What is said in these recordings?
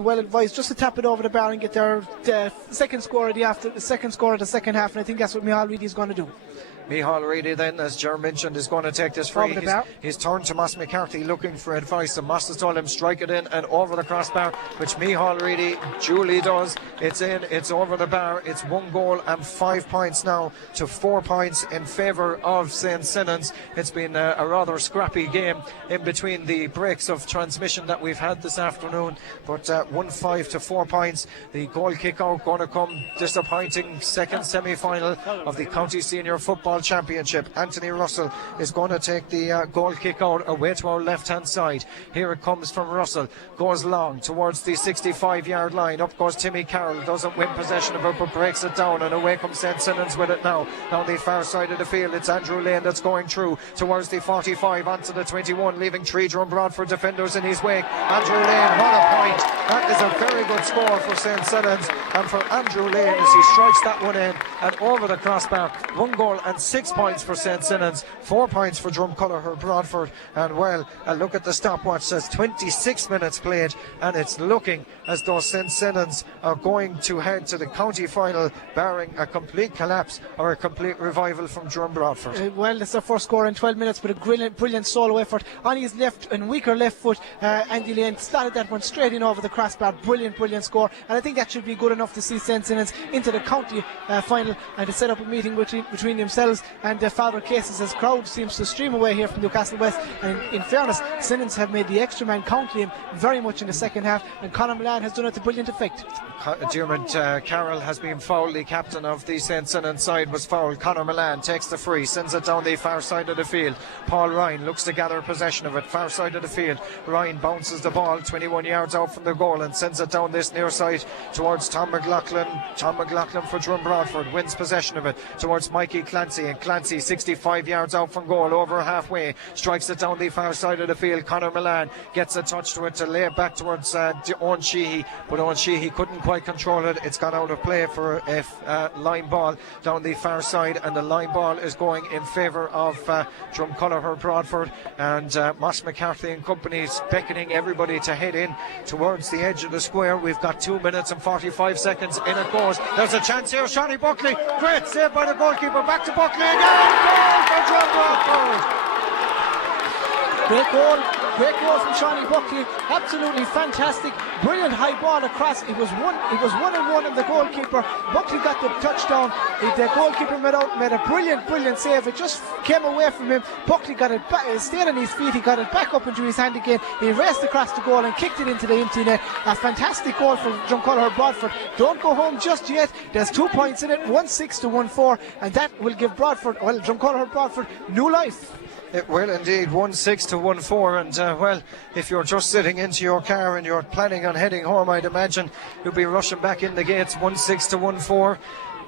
well advised just to tap it over the bar and get their second score of the second half, and I think that's what Micheál Reedy is going to do. Micheál Reedy then, as Ger mentioned, is going to take this free. He's turned to Moss McCarthy looking for advice, and Moss has told him strike it in and over the crossbar, which Micheál Reedy duly does. It's in, it's over the bar. It's 1 goal and 5 points now to 4 points in favour of St. Sinnans. It's been a rather scrappy game in between the breaks of transmission that we've had this afternoon, but 1-5 to 4 points. The goal kick out going to come disappointing second semi-final of the County Senior Football Championship. Anthony Russell is going to take the goal kick out away to our left hand side. Here it comes from Russell, goes long towards the 65-yard line. Up goes Timmy Carroll, doesn't win possession of it but breaks it down, and away comes St. Sinnans with it now. Down the far side of the field, it's Andrew Lane that's going through towards the 45 onto the 21, leaving 3 Drum Broadford defenders in his wake. Andrew Lane, what a point! That is a very good score for St. Sinnans, and for Andrew Lane as he strikes that one in and over the crossbar. 1 goal and 6 points for St. Sinnans, 4 points for Drumcolour Broadford. And well, a look at the stopwatch says 26 minutes played, and it's looking as though St. Sinnans are going to head to the county final, barring a complete collapse or a complete revival from Drum Broadford. Well, it's their first score in 12 minutes, but a brilliant solo effort on his left and weaker left foot. Andy Lane started that one straight in over the crossbar. Brilliant score, and I think that should be good enough to see St. Sinnans into the county final and to set up a meeting between themselves and Father Cases, as crowd seems to stream away here from Newcastle West. And in fairness, Sinnans have made the extra man count him very much in the second half, and Conor Milan has done it to brilliant effect. Dermot Carroll has been fouled. The captain of the St. Sinnans side was fouled. Conor Milan takes the free, sends it down the far side of the field. Paul Ryan looks to gather possession of it, far side of the field. Ryan bounces the ball 21 yards out from the goal and sends it down this near side towards Tom McLaughlin. Tom McLaughlin for Drum Broadford wins possession of it towards Mikey Clancy, and Clancy 65 yards out from goal, over halfway, strikes it down the far side of the field. Conor Milan gets a touch to it to lay it back towards Owen Sheehy, but Owen Sheehy couldn't quite control it. It's gone out of play for a line ball down the far side, and the line ball is going in favour of Drumcolour Broadford, and Moss McCarthy and company is beckoning everybody to head in towards the edge of the square. We've got 2 minutes and 45 seconds. In it goes. There's a chance here. Shani Buckley, great save by the goalkeeper. Back to Buckley again. Goal for Drum Broadford. Great goal from Shawnee Buckley, absolutely fantastic, brilliant high ball across. It was 1-1 of the goalkeeper. Buckley got the touchdown. The goalkeeper made a brilliant save. It just came away from him. Buckley got it back, stayed on his feet. He got it back up into his hand again. He raced across the goal and kicked it into the empty net. A fantastic goal for Drumcolour Broadford. Don't go home just yet. There's 2 points in it, 1-6 to 1-4, and that will give Drumcolour Broadford new life. It will indeed, 1-6 to 1-4, and well, if you're just sitting into your car and you're planning on heading home, I'd imagine you'll be rushing back in the gates. 1-6 to 1-4.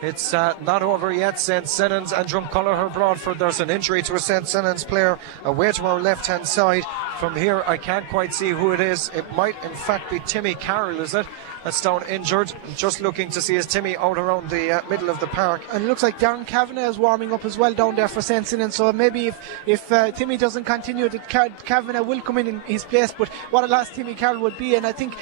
It's not over yet. St. Sinnans and Drumcolour Broadford. There's an injury to a St. Sinnans player away to our left hand side. From here I can't quite see who it is. It might in fact be Timmy Carroll, is it? That's down injured. Just looking to see is Timmy out around the middle of the park. And it looks like Darren Kavanagh is warming up as well down there for St. Sinnans. So maybe if Timmy doesn't continue, Kavanagh will come in his place. But what a loss Timmy Carroll would be. And I think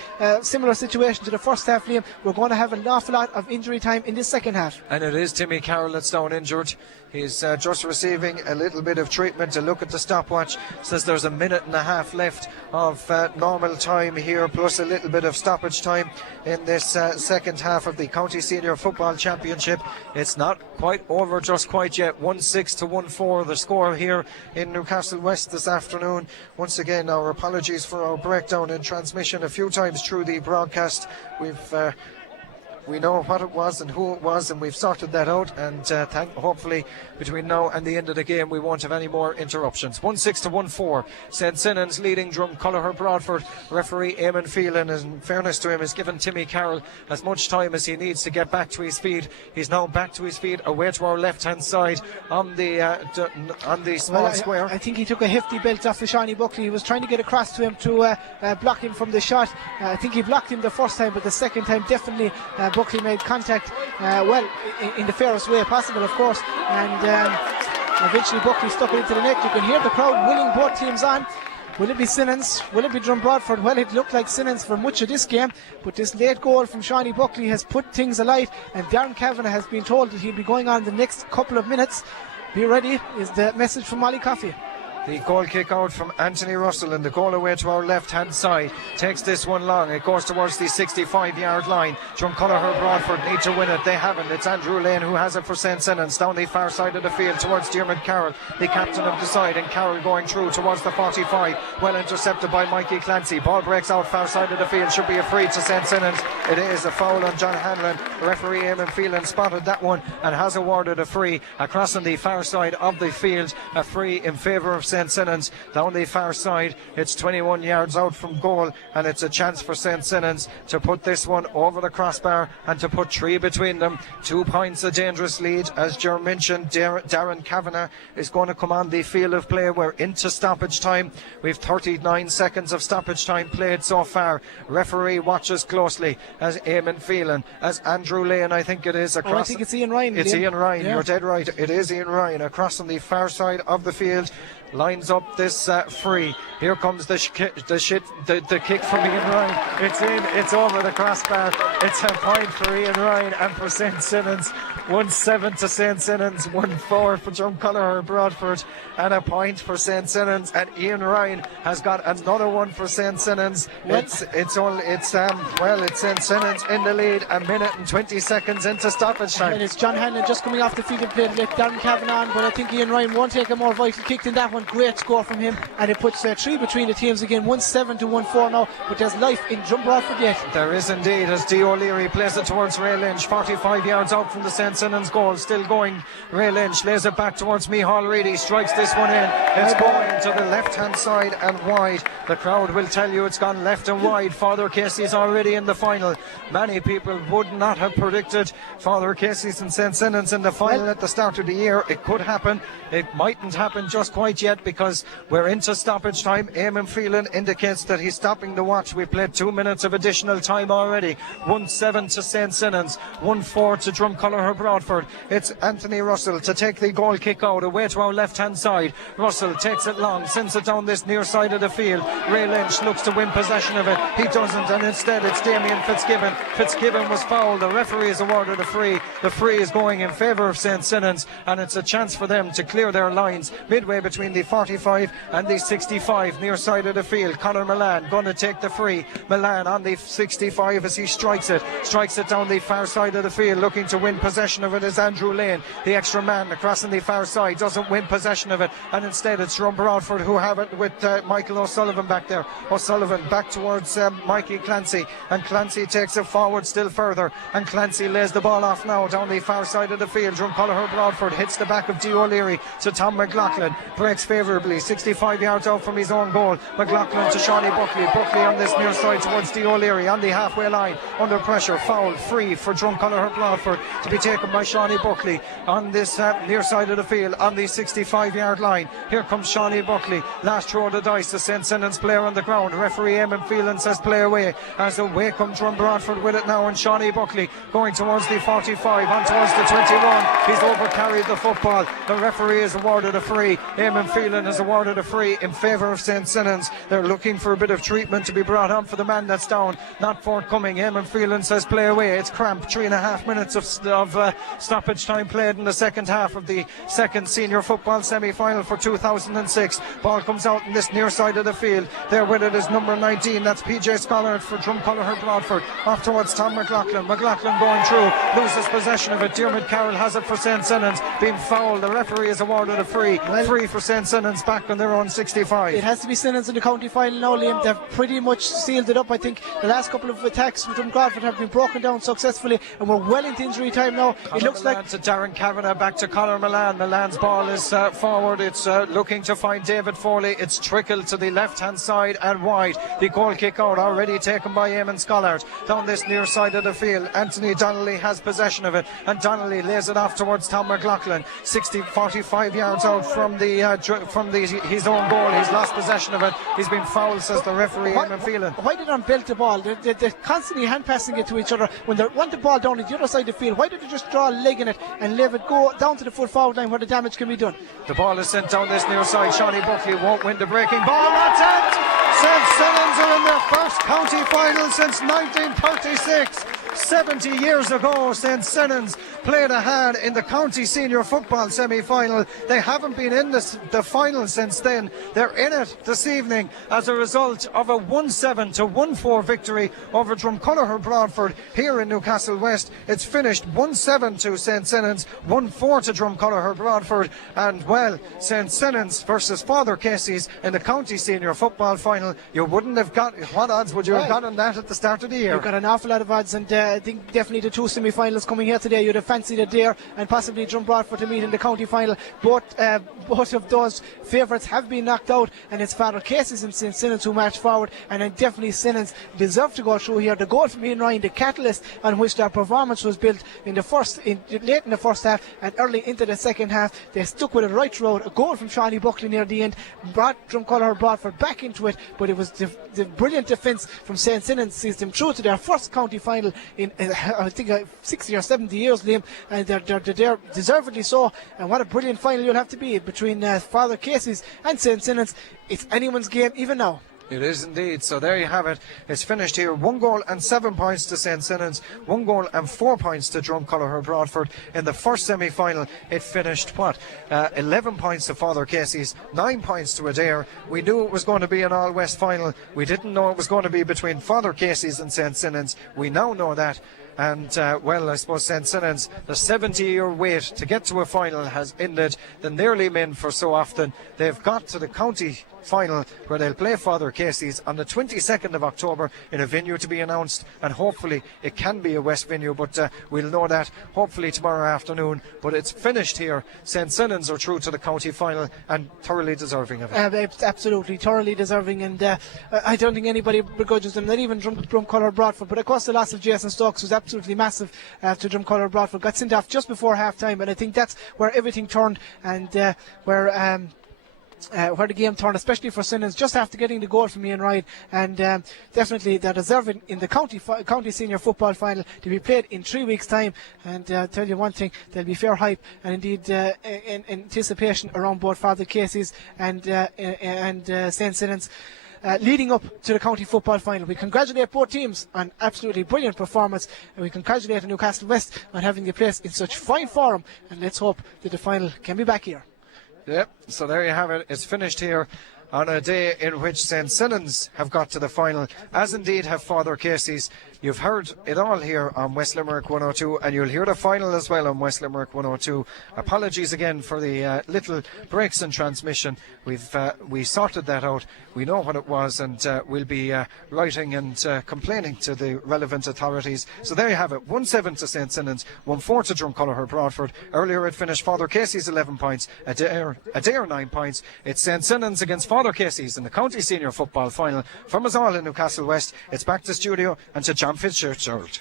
similar situation to the first half, Liam. We're going to have an awful lot of injury time in this second half. And it is Timmy Carroll that's down injured. He's just receiving a little bit of treatment. A look at the stopwatch says there's a minute and a half left of normal time here, plus a little bit of stoppage time in this second half of the County Senior Football Championship. It's not quite over just quite yet. 1-6 to 1-4 the score here in Newcastle West this afternoon. Once again, our apologies for our breakdown in transmission a few times through the broadcast. We know what it was and who it was, and we've sorted that out, and hopefully between now and the end of the game we won't have any more interruptions. 1-6 to 1-4. St. Sinnans leading Drumcolour Broadford. Referee Eamon Phelan, in fairness to him, has given Timmy Carroll as much time as he needs to get back to his feet. He's now back to his feet away to our left hand side on the small square. I think he took a hefty belt off the Shawnee Buckley. He was trying to get across to him to block him from the shot. I think he blocked him the first time, but the second time definitely Buckley made contact in the fairest way possible, of course, and eventually Buckley stuck it into the net. You can hear the crowd willing both teams on. Will it be Sinnons? Will it be Drumbrodford? Well, it looked like Sinnons for much of this game, but this late goal from Shawnee Buckley has put things alight, and Darren Kavanagh has been told that he'll be going on the next couple of minutes. Be ready is the message from Molly Coffey. The goal kick out from Anthony Russell, and the goal away to our left hand side takes this one long. It goes towards the 65-yard line. Drumconnor Broadford need to win it. They haven't. It's Andrew Lane who has it for St. Sinnons down the far side of the field towards Diarmuid Carroll, the captain of the side, and Carroll going through towards the 45. Well intercepted by Mikey Clancy. Ball breaks out far side of the field. Should be a free to St. Sinnons. It is a foul on John Hanlon. Referee Eamon Phelan spotted that one and has awarded a free across on the far side of the field. A free in favour of St. Sinnons down the far side. It's 21 yards out from goal, and it's a chance for St. Sinnons to put this one over the crossbar and to put 3 between them. 2 points a dangerous lead. As Ger mentioned, Darren Kavanagh is going to come on the field of play. We're into stoppage time. We've 39 seconds of stoppage time played so far. Referee watches closely as Eamon Phelan, as Andrew Lane, I think it is, across. I think it's Ian Ryan. It's Ian Ryan, yeah. You're dead right. It is Ian Ryan across on the far side of the field. Lines up this free. Here comes the kick from Ian Ryan. It's in, it's over the crossbar. It's a point for Ian Ryan and for St. Sinnons. 1-7 to St. Sinnons, 1-4 for Drumconnor Broadford, and a point for St. Sinnons. And Ian Ryan has got another one for St. Sinnons. It's St. Sinnons in the lead, 1 minute and 20 seconds into stoppage time. And it's John Hanlon just coming off the field and played let Darren Kavanagh on, but I think Ian Ryan won't take a more vital kick than that one. Great score from him, and it puts 3 between the teams again, 1-7 to 1-4 now, but there's life in Drumbrodford yet. There is indeed, as Dee O'Leary plays it towards Ray Lynch, 45 yards out from the St. Sinnons goal, still going. Ray Lynch lays it back towards Micheál Reedy, strikes this one in. It's going to the left hand side and wide. The crowd will tell you it's gone left and wide. Father Casey's already in the final. Many people would not have predicted Father Casey's and St. Sinnons in the final at the start of the year. It could happen. It mightn't happen just quite yet because we're into stoppage time. Eamon Phelan indicates that he's stopping the watch. We played 2 minutes of additional time already. 1-7 to St. Sinnons, 1-4 to Drumconnor Broadford. It's Anthony Russell to take the goal kick out away to our left hand side. Russell takes it long, sends it down this near side of the field. Ray Lynch looks to win possession of it. He doesn't, and instead it's Damien Fitzgibbon. Fitzgibbon was fouled. The referee has awarded a free. The free is going in favour of St. Sinnons, and it's a chance for them to clear their lines midway between the 45 and the 65 near side of the field. Conor Milan going to take the free. Milan on the 65 as he strikes it down the far side of the field, looking to win possession of it is Andrew Lane, the extra man across on the far side, doesn't win possession of it, and instead it's Drumbrodford who have it with Michael O'Sullivan back there. O'Sullivan back towards Mikey Clancy, and Clancy takes it forward still further, and Clancy lays the ball off now down the far side of the field. Drumconnor Broadford hits the back of Dee O'Leary to Tom McLaughlin, breaks favourably 65 yards out from his own goal. McLaughlin to Shawnee Buckley on this near side towards Dee O'Leary on the halfway line, under pressure, foul, free for Drumconnor Broadford to be taken by Shawnee Buckley on this near side of the field on the 65-yard line. Here comes Shawnee Buckley, last throw of the dice. The St. Sinnons player on the ground. Referee Eamon Phelan says play away, as away comes Drumbrodford with it now, and Shawnee Buckley going towards the 45 on towards the 21. He's overcarried the football. The referee has awarded a free. Eamon Phelan has awarded a free in favour of St. Sinnons. They're looking for a bit of treatment to be brought on for the man that's down. Not forthcoming. Eamon Phelan says play away. It's cramped. 3.5 minutes of stoppage time played in the second half of the second senior football semi-final for 2006. Ball comes out in this near side of the field. There with it is number 19. That's PJ Schollard for Drumconnor Broadford. Off towards Tom McLaughlin. McLaughlin going through. Loses possession of it. Diarmuid Carroll has it for St. Sinnons. Being fouled. The referee has awarded a free. Free for St. Sinnons back on their own 65. It has to be Sinnons in the county final now, Liam. They've pretty much sealed it up. I think the last couple of attacks from Drumconnor have been broken down successfully, and we're well into injury time now. Conor it looks Milan like to Darren Kavanagh, back to Conor Milan. Milan's ball is forward. It's looking to find David Foley. It's trickled to the left hand side and wide. The goal kick out already taken by Eamon Schollard down this near side of the field. Anthony Donnelly has possession of it, and Donnelly lays it off towards Tom McLaughlin. 45 yards out from the his own goal. He's lost possession of it. He's been fouled, says the referee. Eamon Phelan. Why did they belt the ball? They're constantly hand passing it to each other. When they want the ball down at the other side of the field, why did they just draw a leg in it and leave it go down to the full forward line where the damage can be done? The ball is sent down this near side. Shawnee Buckley won't win the breaking ball. That's it! St. Senans are in their first county final since 1936. 70 years ago, St. Senans played a hand in the county senior football semi-final. They haven't been in the final since then. They're in it this evening as a result of a 1-7 to 1-4 victory over Drumculloher Broadford here in Newcastle West. It's finished 1-7 to St. Senans, 1-4 to Drumculloher Broadford, and well, St. Senans versus Father Casey's in the county senior football final. You wouldn't have got, what odds would you have got on that at the start of the year? You've got an awful lot of odds, and I think definitely the two semi-finals coming here today, you'd have fancied it there, and possibly Drum Broadford to meet in the county final. Both of those favourites have been knocked out, and it's Father Casey's and St. Senans who march forward, and then definitely Senans deserve to go through here. The goal from Ian Ryan, the catalyst on which their performance was built in late in the first half and early into the second half. They stuck with it right throughout. A goal from Shawnee Buckley near the end brought Drumculloher Broadford back into it, but it was the brilliant defence from St. Senans sees them through to their first county final in I think 60 or 70 years, Liam, and they're deservedly so. And what a brilliant final you'll have to be between Father Casey's and St. Senans. It's anyone's game even now. It is indeed. So there you have it. It's finished here. 1 goal and 7 points to St. Senans, 1 goal and 4 points to Drumculloher Broadford. In the first semi-final, it finished 11 points to Father Casey's, 9 points to Adair. We knew it was going to be an all-West final. We didn't know it was going to be between Father Casey's and St. Senans. We now know that. And well, I suppose St. Senans, the 70-year wait to get to a final has ended. The nearly men for so often. They've got to the county final where they'll play Father Casey's on the 22nd of October in a venue to be announced, and hopefully it can be a West venue, but we'll know that hopefully tomorrow afternoon. But it's finished here. St. Senans are through to the county final and thoroughly deserving of it. Absolutely thoroughly deserving, and I don't think anybody begrudges them, not even Drumculloher Broadford. But of course the loss of Jason Stokes was absolutely massive to Drumculloher Broadford. Got sent off just before half time, and I think that's where everything turned, and where the game turned, especially for Senans, just after getting the goal from Ian Ryan. And definitely they're deserving in the county senior football final to be played in 3 weeks' time. And I'll tell you one thing, there'll be fair hype and indeed in anticipation around both Father Casey's and St. Senans leading up to the county football final. We congratulate both teams on absolutely brilliant performance, and we congratulate Newcastle West on having the place in such fine form, and let's hope that the final can be back here. Yep, so there you have it. It's finished here on a day in which St. Senans have got to the final, as indeed have Father Casey's. You've heard it all here on West Limerick 102, and you'll hear the final as well on West Limerick 102. Apologies again for the little breaks in transmission. We sorted that out. We know what it was, and we'll be writing and complaining to the relevant authorities. So there you have it. 1-7 to St. Senans, 1-4 to Drumculloher Broadford. Earlier it finished Father Casey's 11 points, Adair 9 points. It's St. Senans against Father Casey's in the county senior football final. From us all in Newcastle West, it's back to studio and to John Fitzgerald.